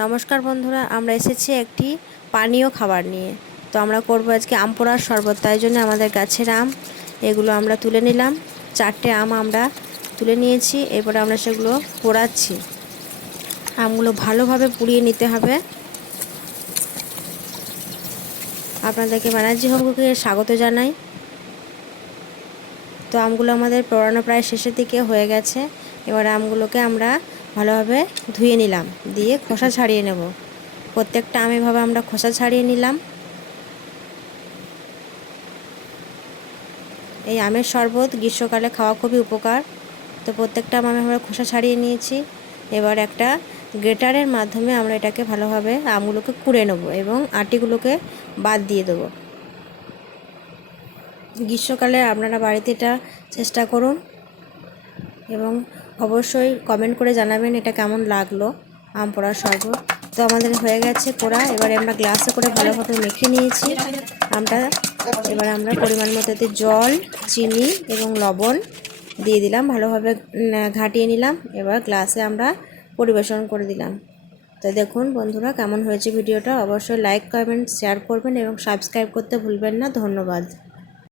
নমস্কার বন্ধুরা, আমরা এসেছি একটি পানীয় খাবার নিয়ে। তো আমরা করব আজকে আম পোড়ার শরবত। তাই জন্য আমাদের গাছের আম এগুলো আমরা তুলে নিলাম। 4টে আম আমরা তুলে নিয়েছি। এরপরে আমরা সেগুলো পোড়াচ্ছি। আমগুলো ভালোভাবে পুড়িয়ে নিতে হবে। আপনাদেরকে ব্যানার্জি হোম কুকিং এ স্বাগত জানাই। তো আমগুলো আমাদের পোড়ানো প্রায় শেষের দিকে হয়ে গেছে। এবার আমগুলোকে আমরা ভালোভাবে ধুয়ে নিলাম, দিয়ে খোসা ছাড়িয়ে নেব। প্রত্যেকটা আম এভাবে আমরা খোসা ছাড়িয়ে নিলাম। এই আমের শরবত গ্রীষ্মকালে খাওয়া খুবই উপকার। তো প্রত্যেকটা আম আমরা খোসা ছাড়িয়ে নিয়েছি। এবার একটা গ্রেটারের মাধ্যমে আমরা এটাকে ভালোভাবে আমগুলোকে কুড়ে নেব এবং আটিগুলোকে বাদ দিয়ে দেবো। গ্রীষ্মকালে আপনারা বাড়িতে এটা চেষ্টা করুন এবং অবশ্যই কমেন্ট করে জানাবেন এটা কেমন লাগলো আম পোড়ার শরবত। তো আমাদের হয়ে গেছে পোড়া। এবারে আমরা গ্লাসে করে ভালোভাবে মেখে নিয়েছি আমটা। এবার আমরা পরিমাণ মতো এতে জল, চিনি এবং লবণ দিয়ে দিলাম, ভালোভাবে ঘাটিয়ে নিলাম। এবার গ্লাসে আমরা পরিবেশন করে দিলাম। তো দেখুন বন্ধুরা কেমন হয়েছে ভিডিওটা। অবশ্যই লাইক, কমেন্ট, শেয়ার করবেন এবং সাবস্ক্রাইব করতে ভুলবেন না। ধন্যবাদ।